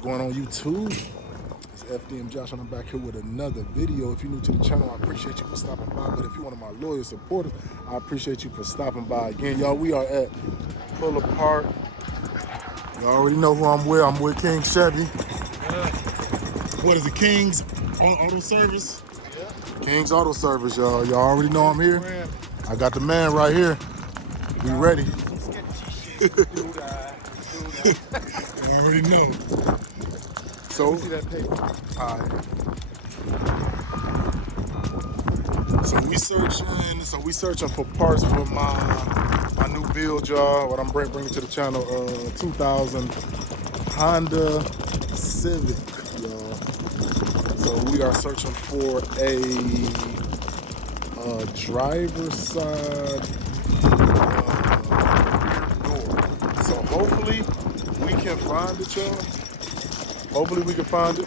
What's going on YouTube? It's FDM Josh and I'm back here with another video. If you're new to the channel, I appreciate you for stopping by. But if you're one of my loyal supporters, I appreciate you for stopping by. Again, y'all, we are at Plum. You already know who I'm with. I'm with King Chevy. What is it, King's Auto Service? Yeah. King's Auto Service, y'all. Y'all already know I'm here. I got the man right here. We ready. You already know. So, see that paper. All right. So we searching for parts for my new build, y'all. What I'm bringing to the channel, 2000 Honda Civic, y'all. So we are searching for a driver's side rear door. So hopefully we can find it, y'all. Hopefully we can find it.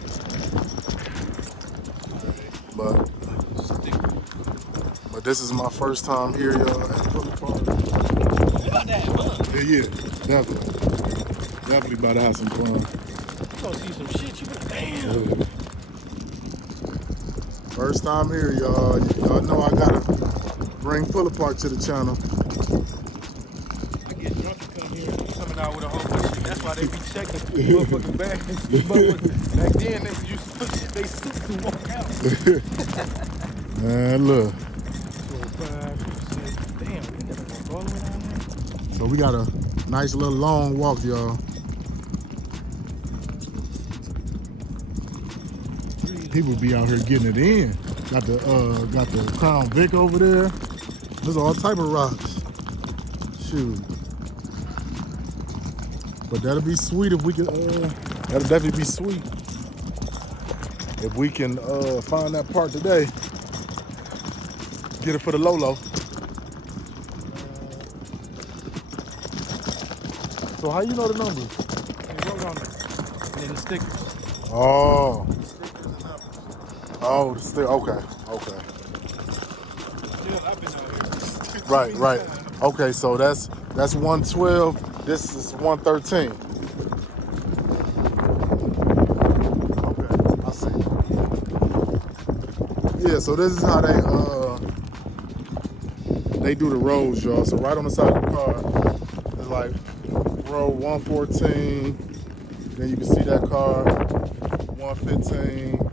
But this is my first time here, y'all, at Plum. Yeah, definitely about to have some fun. You gonna see some shit, you be damn. First time here, y'all. Y'all know I gotta bring pull apart to the channel. I get drunk and come here, coming out with a whole bunch of shit. That's why they be checking motherfucking bags. Back then, they used to put shit they suits and walk out. Man, look. 4, 5, 6. Damn, we never walk all the way down there. So we got a nice little long walk, y'all. People be out here getting it in. Got the Crown Vic over there. There's all type of rocks. Shoot. But that'll be sweet if we can. That'll definitely be sweet if we can find that part today. Get it for the Lolo. So how you know the numbers? They wrote on it. And then the stickers. Oh. Stickers and numbers. Oh, still okay. Still, I've been out here. Right. Okay, so that's 112. This is 113. Okay, I see. Yeah, so this is how they do the roads, y'all. So right on the side of the car, it's like road 114. Then you can see that car 115.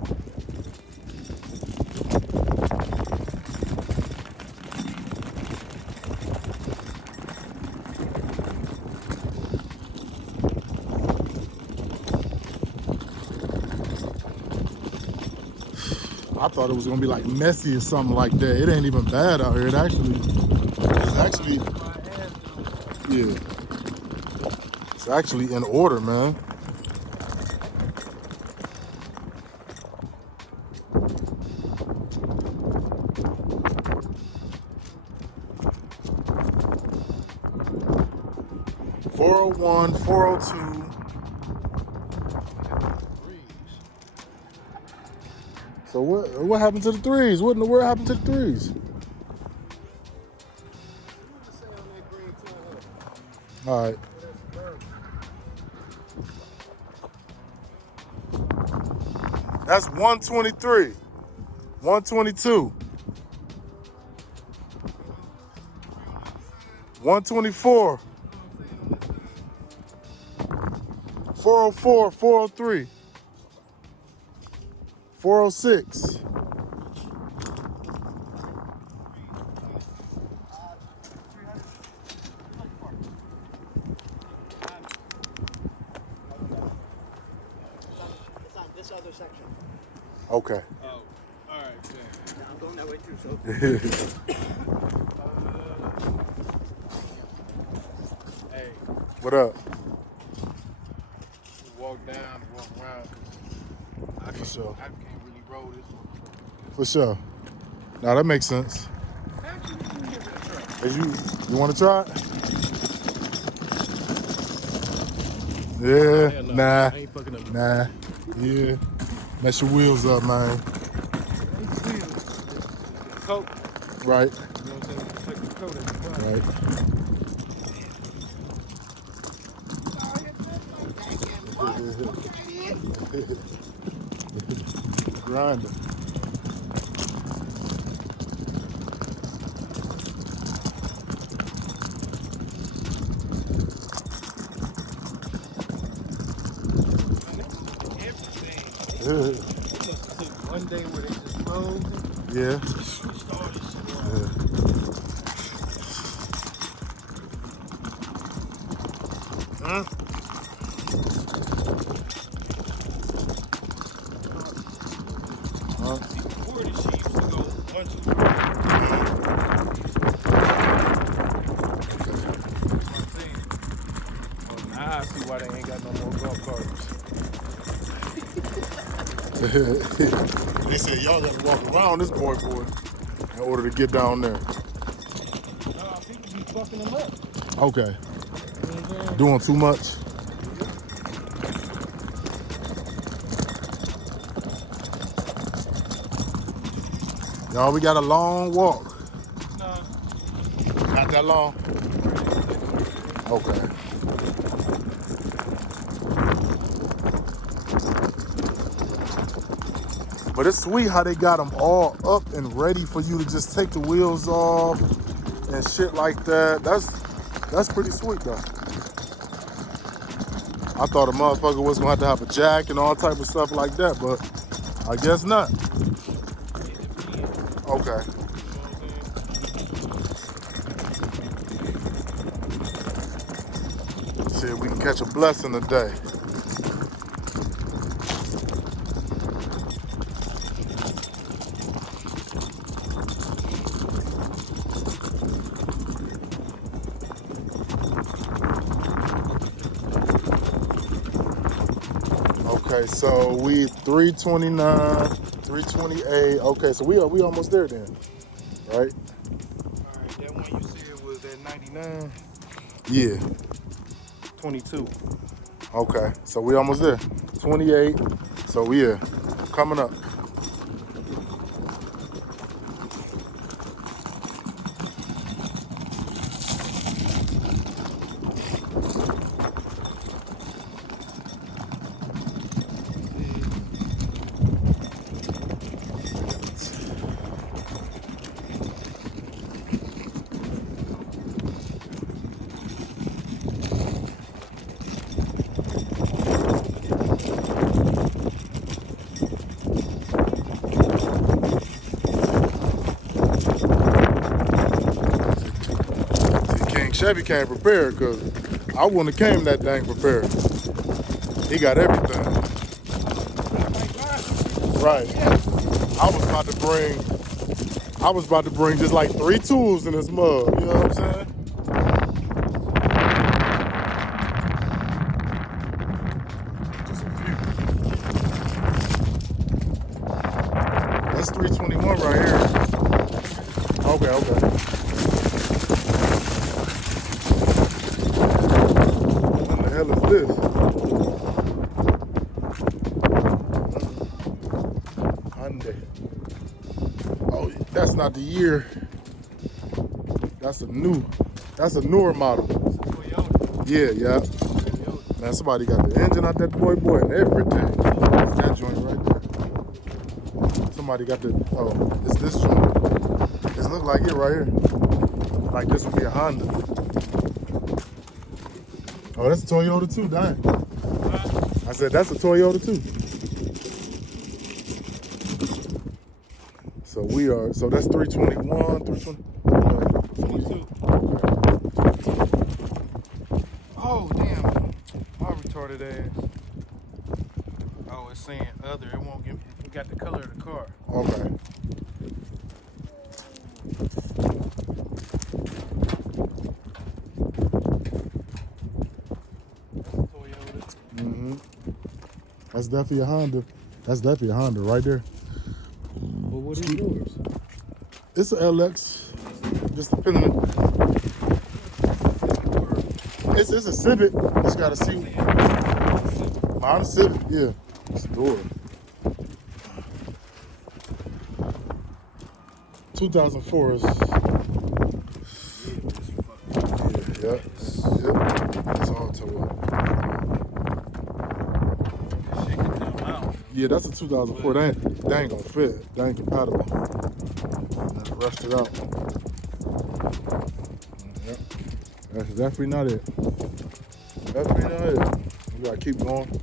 I thought it was gonna be like messy or something like that. It ain't even bad out here. It's actually in order, man. .401, 402. So what happened to the threes? What in the world happened to the threes? All right. That's 123, 122, 124, 404, 403. 406. It's on this other section. Okay. Oh, all right. Yeah. Now I'm going that way too, so. Hey. What up? Walk down, walk around. I can't really roll this one. For sure. Now that makes sense. You want to try it? Yeah. No, Nah. I ain't fucking up. Nah. Yeah. Mess your wheels up, man. Coat. Right. You know what I'm saying? Protect the coat at the front. Right. Grinder. Everything. It just took one day where they just closed it. Yeah. Switched all this shit on. Yeah. Huh? Huh? Before this shit used to go 1, 2, 3. Well, now I see why they ain't got no more golf carts. They said y'all gotta walk around this boy in order to get down there. People be fucking them up. Okay. You know what I'm saying? Doing too much. Y'all, we got a long walk. Nah. Not that long. Okay. But it's sweet how they got them all up and ready for you to just take the wheels off and shit like that. That's pretty sweet though. I thought a motherfucker was gonna have a jack and all type of stuff like that, but I guess not. Okay. See if we can catch a blessing today. Okay, so we 329, 328. Okay, so we almost there then, right? All right, that one you said was at 99, Yeah. 22. Okay, so we almost there. 28. So yeah, coming up. Chevy came prepared because I wouldn't have came that dang prepared. He got everything. Right. I was about to bring just like 3 tools in this mug. You know what I'm saying? Just a few. That's 321 right here. Okay. What the hell is this? Hyundai. Oh, that's not the year. That's a newer model. Yeah. Man, somebody got the engine out that boy and everything. It's that joint right there. Somebody got it's this joint. It look like it right here. Like this would be a Honda. Oh, that's a Toyota too, dang. I said that's a Toyota too. So that's 321, 320. 22. Oh, damn. My retarded ass. Oh, it's saying other. It won't give me. It got the color of the car. Okay. Toyota. Mm-hmm. That's definitely a Honda. That's definitely a Honda right there. Well, what is yours? It's an LX. Just depending on. It's a Civic. Just gotta see. Mine is Civic, yeah. It's a door. 2004 is. Yeah. It's all Toyota. Yeah, that's a 2004. They ain't gonna fit. They ain't compatible. Just rusted out. Yep. That's definitely not it. Definitely not it. We gotta keep going.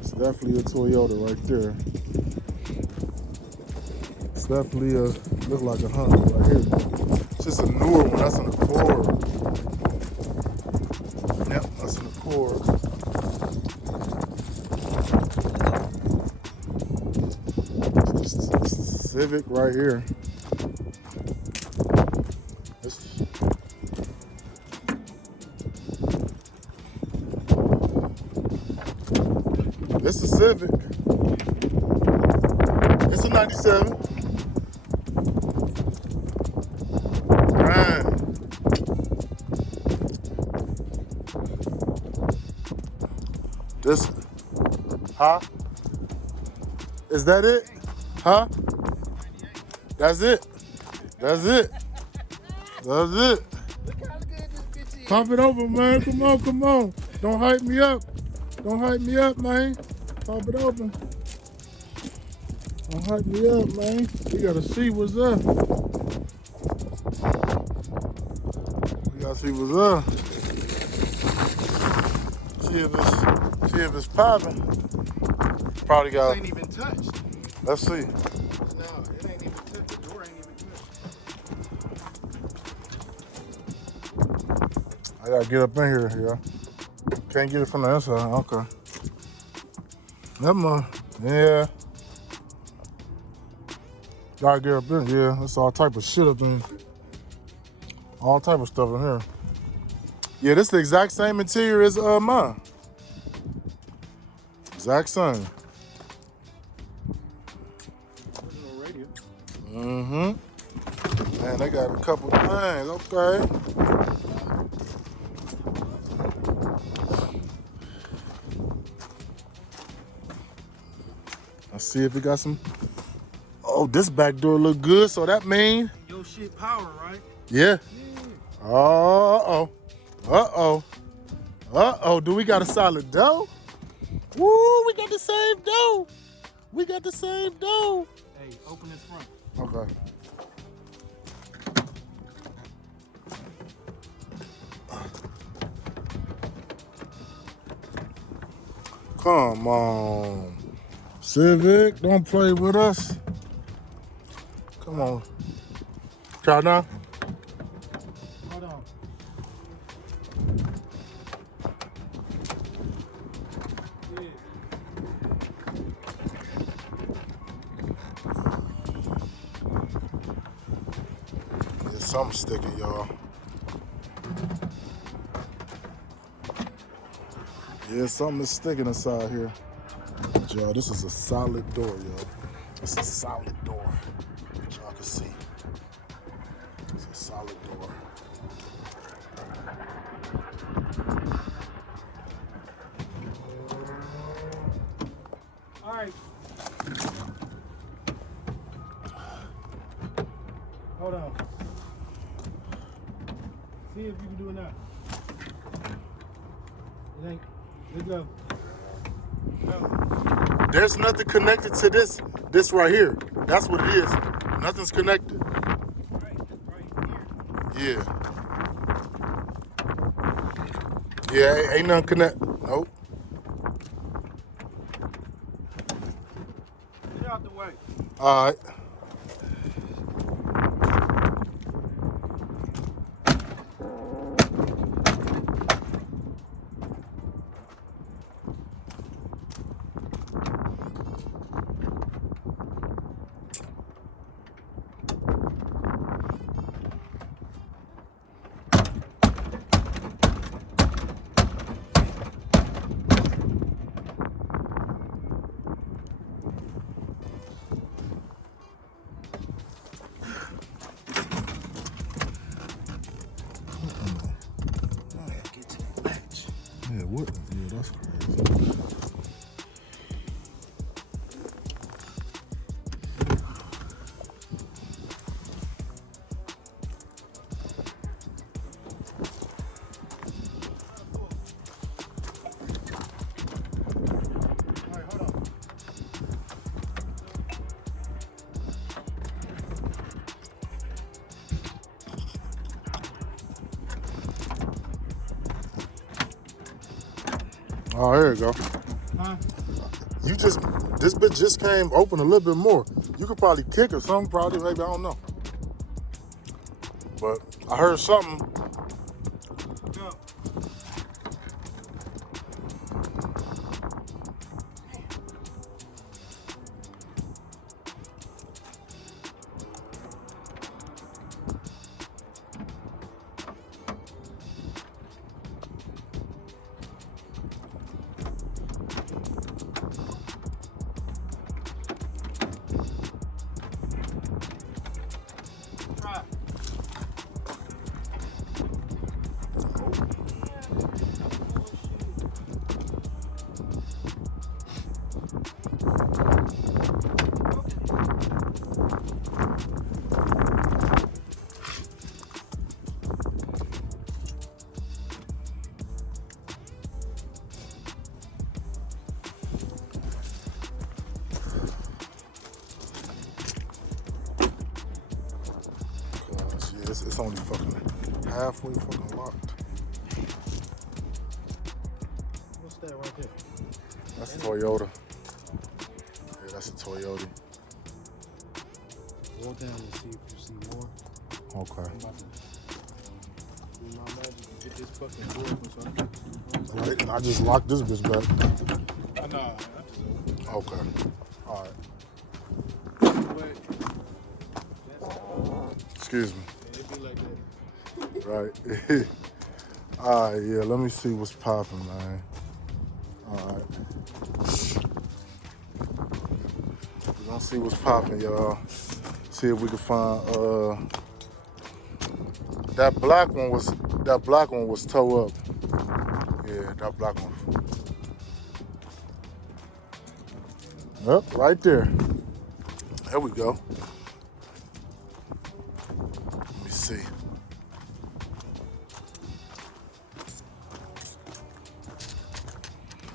It's definitely a Toyota right there. It's definitely look like a Honda right here. It's just a newer one. That's an Accord. Yep, that's an Accord. It's Civic right here. It's a Civic. It's a 97. Right. This, huh? Is that it? Huh? That's it. That's it. That's it. Look how good this bitch is. Pop it over, man. Come on, come on. Don't hype me up. Don't hype me up, man. Pop it open. Don't hype me up, man. We gotta see what's up. We gotta see what's up. See if it's popping. Probably It got. ain't even touched. Let's see. No, it ain't even touched. The door ain't even touched. I gotta get up in here, yeah. Can't get it from the inside. Okay. Never mind. Yeah. Gotta get up in. Yeah, that's all type of shit up in. All type of stuff in here. Yeah, this is the exact same interior as mine. Exact same. No radio. Mm-hmm. Man, they got a couple things. Okay. Let's see if we got some. Oh, this back door look good, so that mean. Yo shit power, right? Yeah. Uh-oh. Uh-oh. Uh-oh. Do we got a solid dough? Woo, we got the same dough. We got the same dough. Hey, open this front. Okay. Come on. Civic, don't play with us. Come on. Try now. Hold on. Yeah. There's something sticking, y'all. Yeah, something is sticking inside here. But y'all, this is a solid door, y'all. It's a solid door. That y'all can see. It's a solid door. All right. Hold on. See if you can do it now. It ain't. Let's go. No. There's nothing connected to this right here. That's what it is. Nothing's connected. Right here. Yeah. Yeah, ain't nothing connected. Nope. Get out the way. All right. Yeah, what? Yeah, that's crazy. Oh, here you go. Huh? This bitch just came open a little bit more. You could probably kick or something, probably, maybe, I don't know. But I heard something. Go. Try. Gosh, yeah, it's only fucking halfway fucking locked. What's that right there? That's a Toyota. Yeah, that's a Toyota. Go down and see if you see more. Okay. I'm about to do my magic and get this fucking door open so I can. All right, I just locked this bitch back. Nah, I just Okay. All right. wait. Excuse me. It be like that. Right. All right, yeah, let me see what's popping, man. All right. We're gonna see what's popping, y'all. See if we can find that black one was toe up. Yeah, that black one. Yep, right there. There we go. Let me see.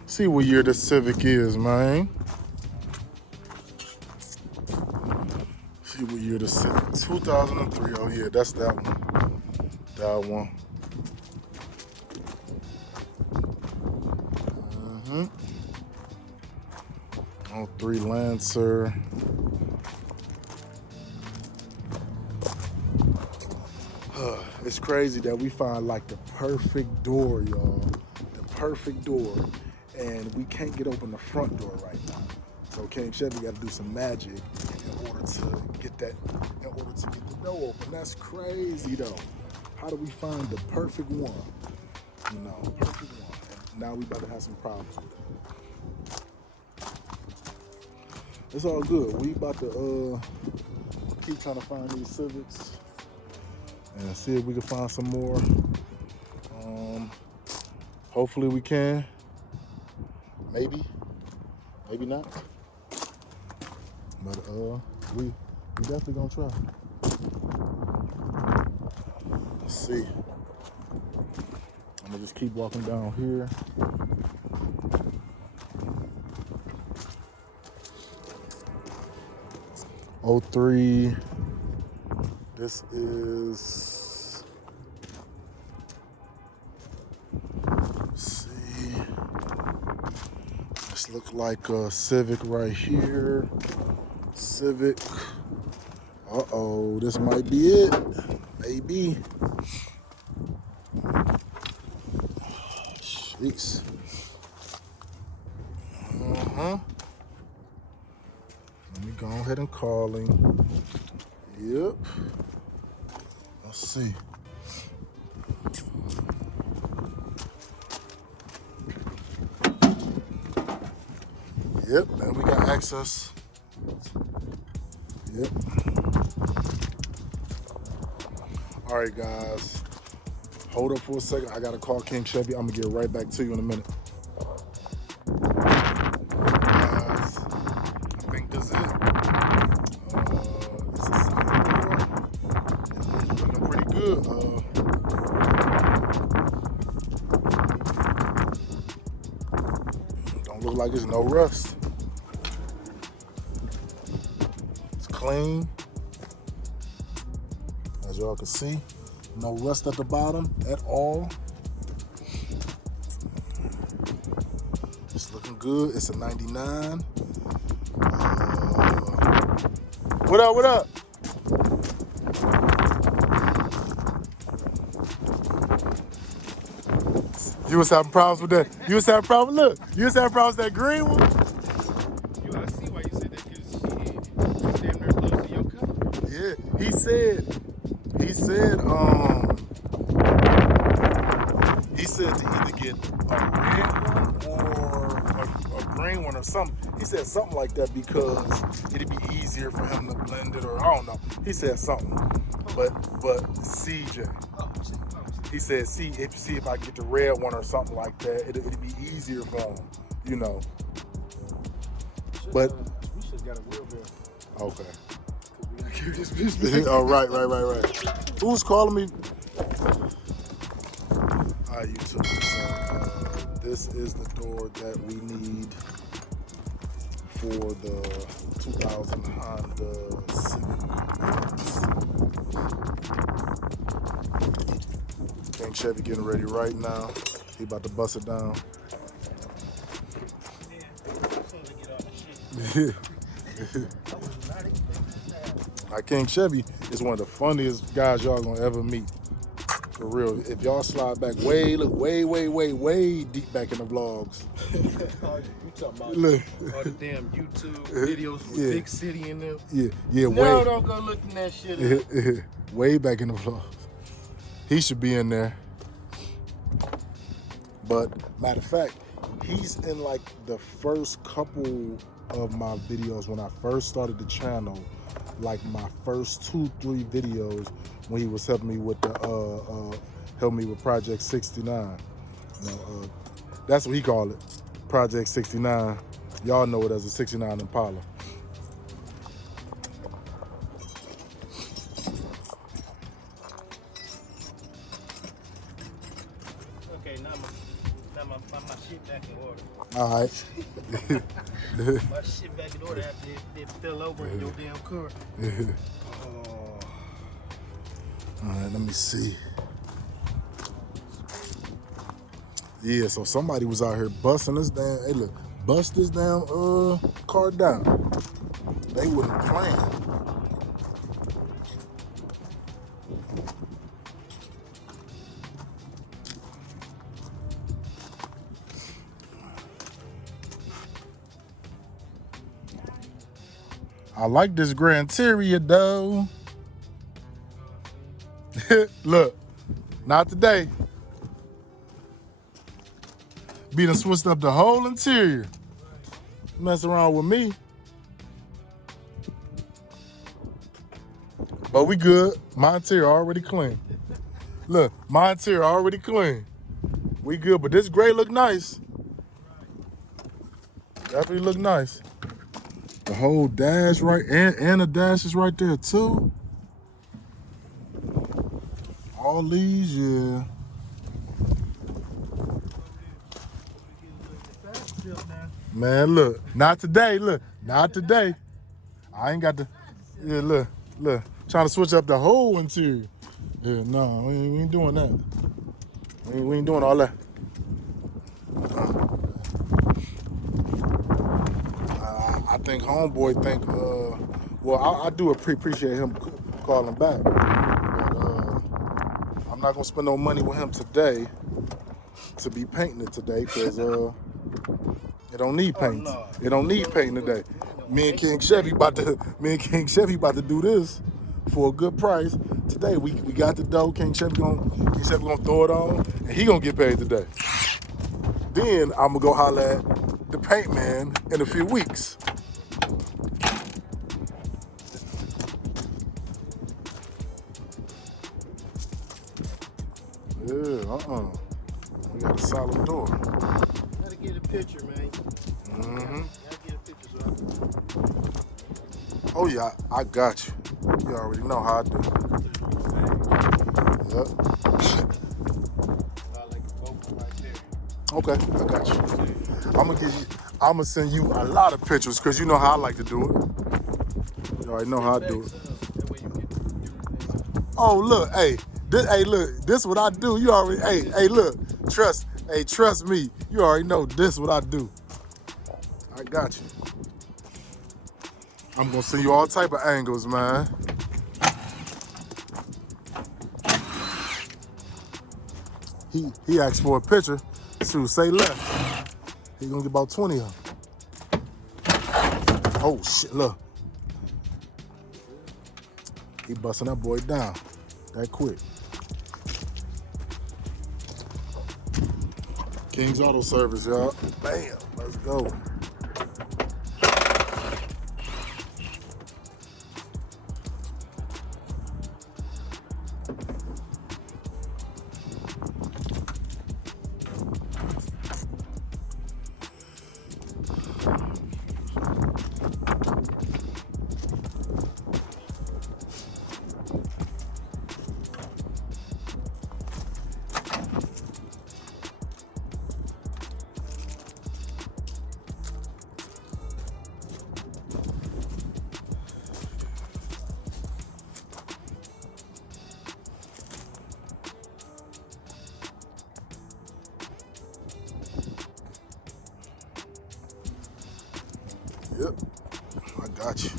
See what year this Civic is, man. See what year this Civic. 2003. Oh yeah, that's that one. That one. Oh, 03 Lancer. It's crazy that we find like the perfect door, y'all. The perfect door. And we can't get open the front door right now. So King Chevy got to do some magic in order to get the door open. That's crazy though. How do we find the perfect one? You know, perfect one. And now we about to have some problems with it. It's all good. We about to keep trying to find these Civics and see if we can find some more. Hopefully we can. Maybe not. But we definitely gonna try. Let's see. I'm gonna just keep walking down here. '03. This is. Let's see. This looks like a Civic right here. Civic. Uh-oh, this might be it. Maybe. Jeez. Let me go ahead and call him. Yep. Let's see. Yep, and we got access. Yep. All right, guys. Hold up for a second. I gotta call King Chevy. I'm gonna get right back to you in a minute. Guys, I think this is it. It's a solid door. It's looking pretty good. Don't look like there's no rust. It's clean. As y'all can see, no rust at the bottom at all. It's looking good. It's a 99. What up, what up? You was having problems with that. You was having problems. Look, you was having problems with that green one. I see why you said that, because it's damn near close to your color. Yeah, he said to either get a red one or a green one or something. He said something like that because it'd be easier for him to blend it, or I don't know. He said something, but CJ. He said, see if I get the red one or something like that, it'd be easier for him, you know. But we should got a wheelbarrow. okay. We gotta keep this business. Oh, right. Who's calling me? All right, YouTube. So this is the door that we need for the 2000 Honda Civic. King Chevy getting ready right now. He about to bust it down. King Chevy is one of the funniest guys y'all gonna ever meet. For real. If y'all slide back way deep back in the vlogs. You talking about Look. all the damn YouTube videos with Yeah. Big City in them? Yeah, No, way. don't go looking that shit up. Way back in the vlogs. He should be in there. But matter of fact, he's in like the first couple of my videos when I first started the channel, like my first 2-3 videos when he was helping me with the Project 69. You know, that's what he called it, Project 69. Y'all know it as a 69 Impala. Okay, now my shit back in order. All right. My shit back in order after it fell over in your damn car. All right, let me see. Yeah, so somebody was out here busting this damn, hey look, bust this damn car down. They wasn't playing. I like this gray interior though. Look, not today. Be done switched up the whole interior. Mess around with me. But we good. My interior already clean. Look, my interior already clean. We good, but this gray look nice. Definitely look nice. The whole dash right, and the dash is right there too. All these, yeah. Man, look, not today, look, not today. I ain't got the, yeah, look, trying to switch up the whole interior. Yeah, no, we ain't doing that. We ain't doing all that. I think homeboy think, well, I do appreciate him calling back, but I'm not gonna spend no money with him today to be painting it today, because it don't need paint. no. It don't need painting today. Me and King Chevy about to do this for a good price today. We got the dough. King Chevy gonna throw it on, and he gonna get paid today. Then I'm gonna go holler at the paint man in a few weeks. Yeah. We got a solid door. Gotta get a picture, man. Mm-hmm. Gotta get a picture, so Oh yeah, I got you. You already know how I do. Yep. I like to go for right there. Okay, I got you. I'm gonna send you a lot of pictures because you know how I like to do it. You already know how I do it. That way you get everything. Oh look, hey, this what I do. You already, hey, look, trust me. You already know this what I do. I got you. I'm gonna send you all type of angles, man. He asked for a picture. Shoot, say left. He gonna get about 20 of them. Oh shit, look. He busting that boy down that quick. King's Auto Service, y'all. Bam, let's go. Yep, I got you.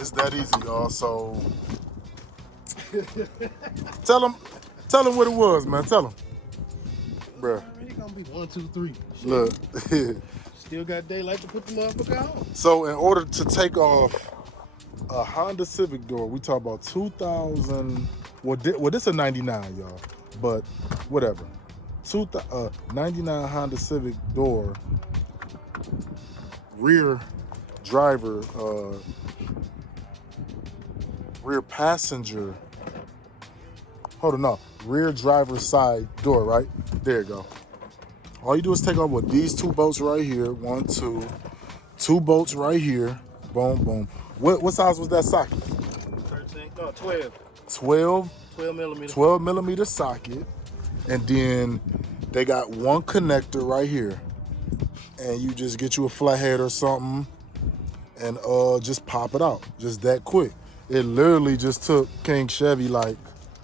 It's that easy, y'all. So tell him what it was, man. Tell him, bruh. Already gonna be 1, 2, 3. Shit. Look. Still got daylight to put the motherfucker on. So in order to take off a Honda Civic door, we talk about 2000. Well, this a 99, y'all, but whatever. 99 Honda Civic door, rear driver, rear passenger. Hold on, no, rear driver side door, right? There you go. All you do is take off with these two bolts right here. 1, 2, 2 bolts right here. Boom, boom. What size was that socket? 13, no, 12. 12. 12 millimeter. 12 millimeter socket. And then they got one connector right here. And you just get you a flathead or something and just pop it out. Just that quick. It literally just took King Chevy like,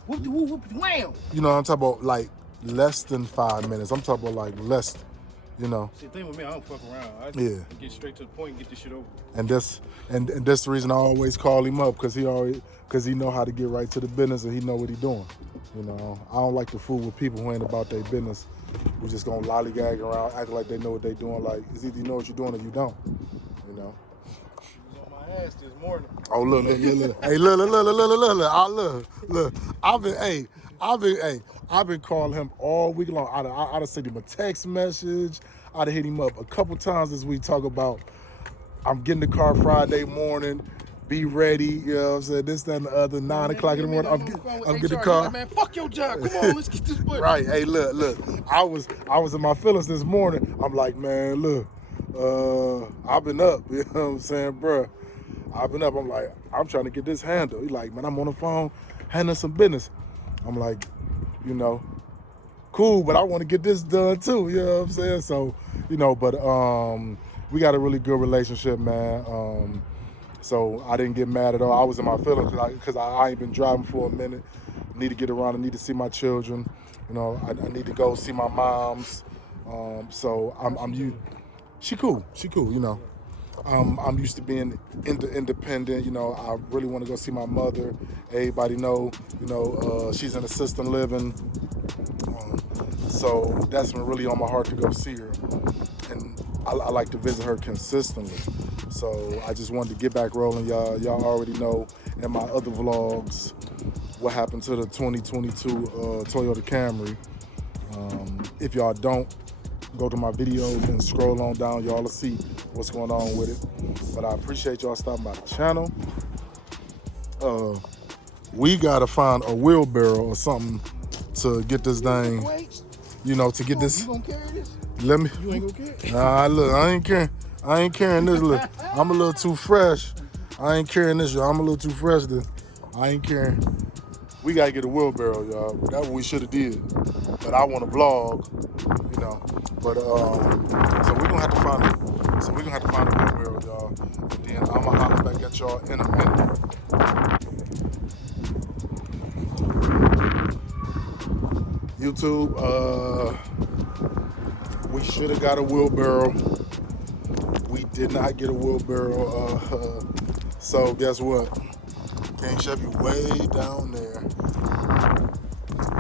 Wham! you know what I'm talking about, like less than 5 minutes. I'm talking about like less, you know. See, the thing with me, I don't fuck around. I Yeah. get straight to the point and get this shit over. And that's the reason I always call him up, because he know how to get right to the business and he know what he doing. You know, I don't like to fool with people who ain't about their business, who just gonna lollygag around, act like they know what they doing. Like, it's either you know what you're doing or you don't. You know. He's on my ass this morning. Oh look, hey, look. I've been calling him all week long. I'd have sent him a text message. I'd have hit him up a couple times this week, talk about I'm getting the car Friday morning. Be ready, you know what I'm saying? This, that, and the other. 9 o'clock in the morning. I'm getting the car. Like, man, fuck your job. Come on, let's get this boy. Right. Hey, look. I was in my feelings this morning. I'm like, man, look. I've been up. You know what I'm saying, bruh? I've been up. I'm like, I'm trying to get this handled. He like, man, I'm on the phone handling some business. I'm like, you know, cool, but I want to get this done too. You know what I'm saying? So, you know, but we got a really good relationship, man. So I didn't get mad at all. I was in my feelings because I ain't been driving for a minute. Need to get around. I need to see my children. You know, I need to go see my moms. So she cool. You know. I'm used to being independent. You know, I really want to go see my mother. Everybody know, you know, she's in assisted living. So that's been really on my heart to go see her. And I like to visit her consistently. So I just wanted to get back rolling, y'all. Y'all already know in my other vlogs what happened to the 2022 Toyota Camry. If y'all don't, go to my videos and scroll on down. Y'all will see what's going on with it. But I appreciate y'all stopping by the channel. We gotta find a wheelbarrow or something to get this thing, to get this. You gonna carry this? Let me. You ain't gonna carry it? Nah, look, I ain't carrying this. Look, I'm a little too fresh. I ain't carrying this, y'all. I'm a little too fresh. I ain't carrying. We gotta get a wheelbarrow, y'all. That's what we should have did. But I want to vlog, But so we're gonna have to find it. So we're gonna have to find a wheelbarrow, y'all. And then I'm gonna holler back at y'all in a minute. YouTube, we should have got a wheelbarrow. We did not get a wheelbarrow. So guess what? King Chevy way down there,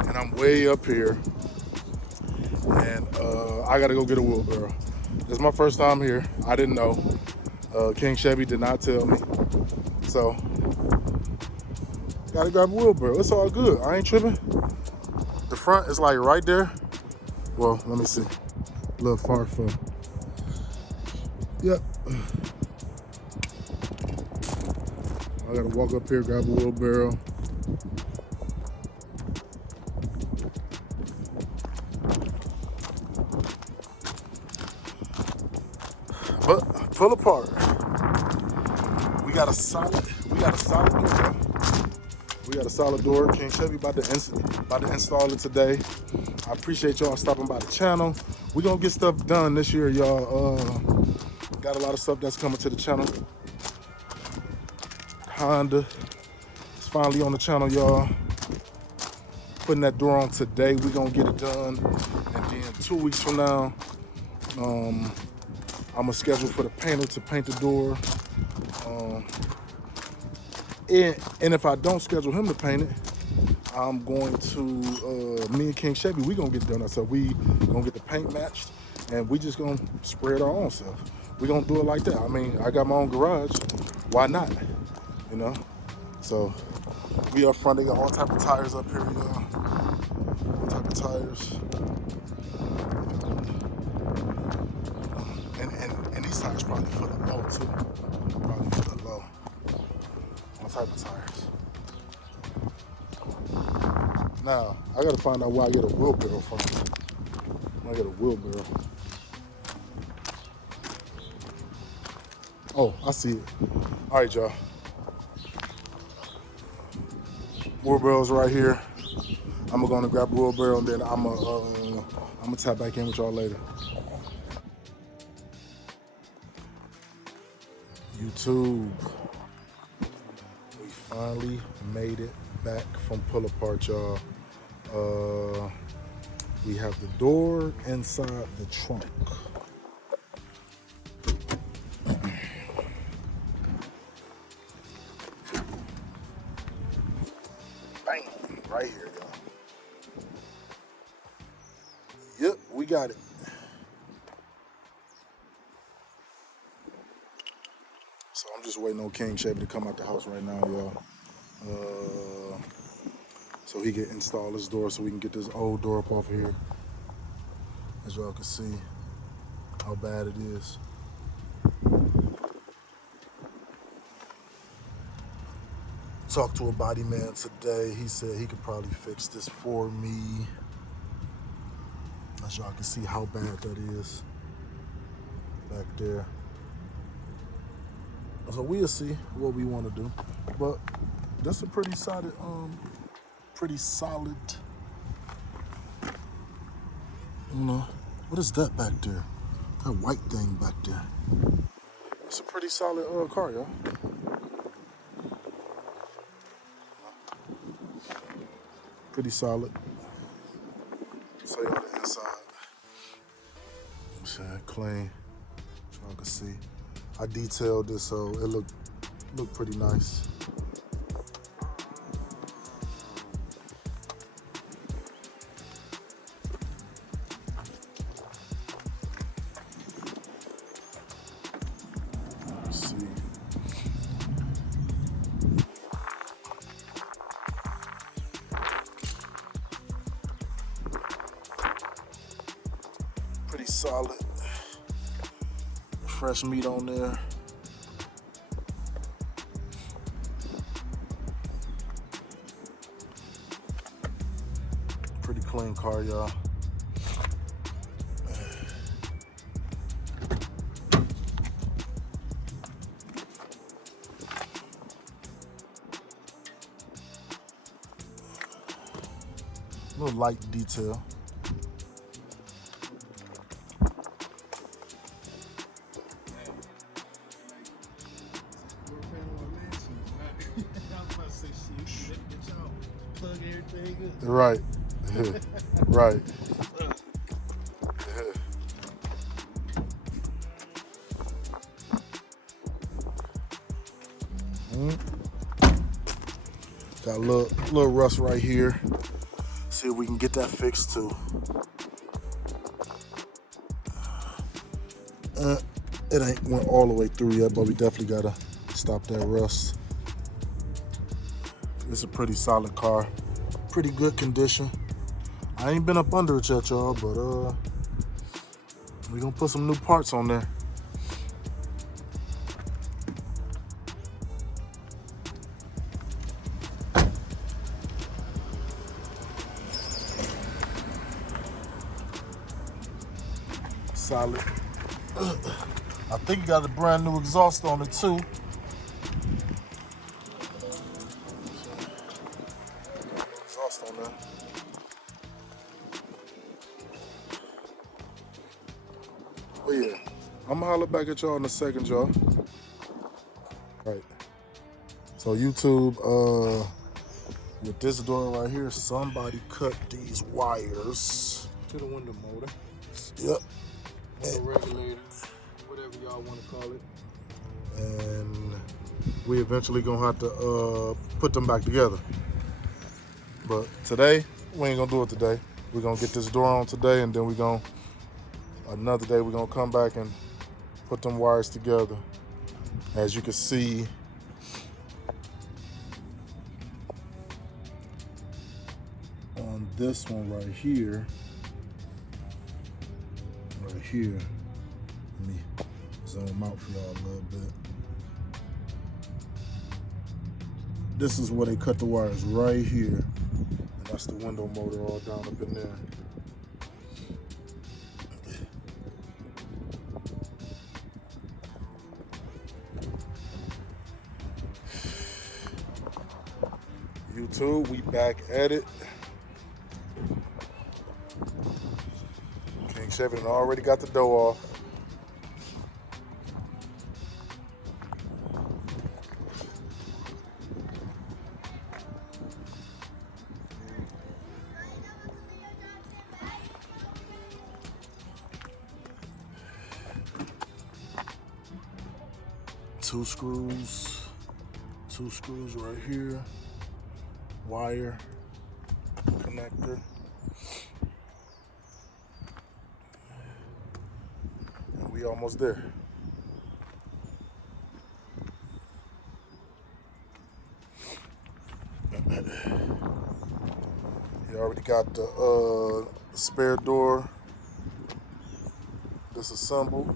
and I'm way up here, and I gotta go get a wheelbarrow. This is my first time here. I didn't know. King Chevy did not tell me, so gotta grab a wheelbarrow. It's all good. I ain't tripping. The front is like right there. Well, let me see. A little far from. Yep. I gotta walk up here, grab a wheelbarrow. But pull apart. We got a solid door. We got a solid door. King Chevy about to install it today. I appreciate y'all stopping by the channel. We gonna get stuff done this year, y'all. Got a lot of stuff that's coming to the channel. Honda is finally on the channel, y'all. Putting that door on today. We gonna get it done, and then 2 weeks from now, I'm gonna schedule for the painter to paint the door. And if I don't schedule him to paint it, I'm going to, me and King Chevy, we gonna get it done ourselves. We gonna get the paint matched, and we just gonna spray it our own self. We gonna do it like that. I mean, I got my own garage. Why not? So we up front, they got all type of tires up here, y'all. All type of tires. And these tires probably for the low too. Probably for the low. All type of tires. Now, I gotta find out where I get a wheelbarrow from. I get a wheelbarrow. Oh, I see it. All right, y'all. Wheelbarrow's right here. I'm gonna grab a wheelbarrow, and then I'm gonna tap back in with y'all later. YouTube, we finally made it back from pull apart, y'all. We have the door inside the trunk. Bam, right here, y'all. Yep, we got it. So I'm just waiting on King Chevy to come out the house right now, y'all. So he can install his door so we can get this old door up off here. As y'all can see how bad it is. Talked to a body man today. He said he could probably fix this for me. As y'all can see how bad that is back there. So we'll see what we want to do. But that's a pretty solid, what is that back there? That white thing back there. It's a pretty solid car, y'all. Pretty solid. So y'all the inside. I'm saying clean. So y'all can see. I detailed this so it looked pretty nice. Let's see. solid. Fresh meat on there. Pretty clean car, y'all. Little light detail. Right. Right. Got a little rust right here. See if we can get that fixed too. It ain't went all the way through yet, but we definitely gotta stop that rust. It's a pretty solid car, pretty good condition. I ain't been up under it yet, y'all, but we gonna put some new parts on there. Solid. I think you got a brand new exhaust on it too. Exhaust on there. But yeah, I'm gonna holler back at y'all in a second, y'all. Right. So YouTube, with this door right here, somebody cut these wires To the window motor, Yep. window regulator, whatever y'all want to call it. And we eventually gonna have to put them back together. But today, we ain't gonna do it today. We're gonna get this door on today, and then another day we're gonna come back and put them wires together. As you can see, on this one right here, let me zoom out for y'all a little bit. This is where they cut the wires, right here. And that's the window motor all down up in there. YouTube, we back at it. King Chevy already got the dough off. Two screws right here, wire connector, and we almost there. You already got the spare door disassembled.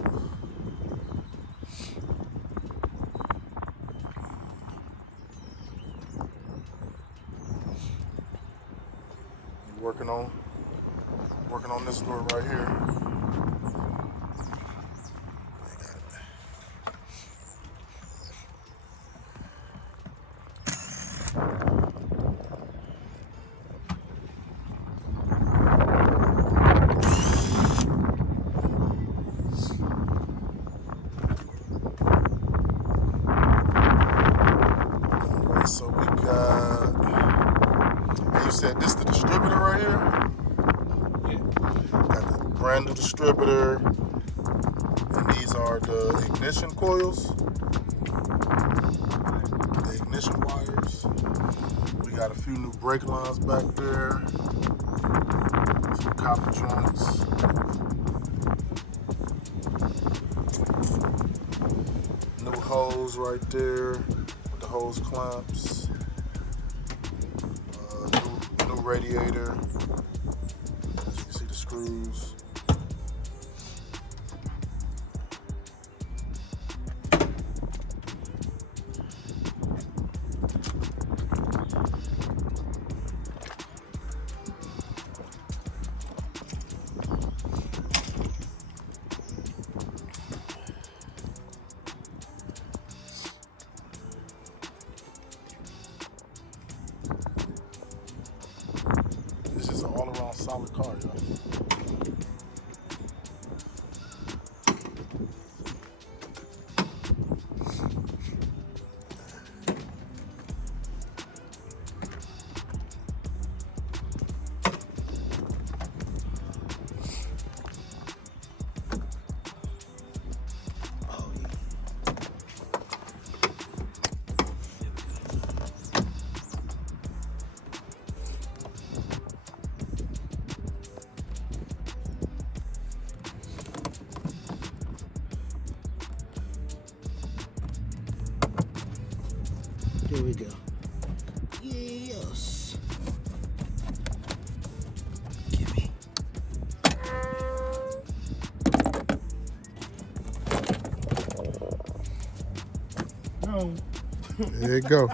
Working on this door right here. Alright, so we got, and you said this the distributor right here? Got the brand new distributor, and these are the ignition coils, the ignition wires. We got a few new brake lines back there, some copper joints. New hose right there with the hose clamps. New radiator. Screws. solid car, y'all. Here we go. Yes. Gimme. No. There you go.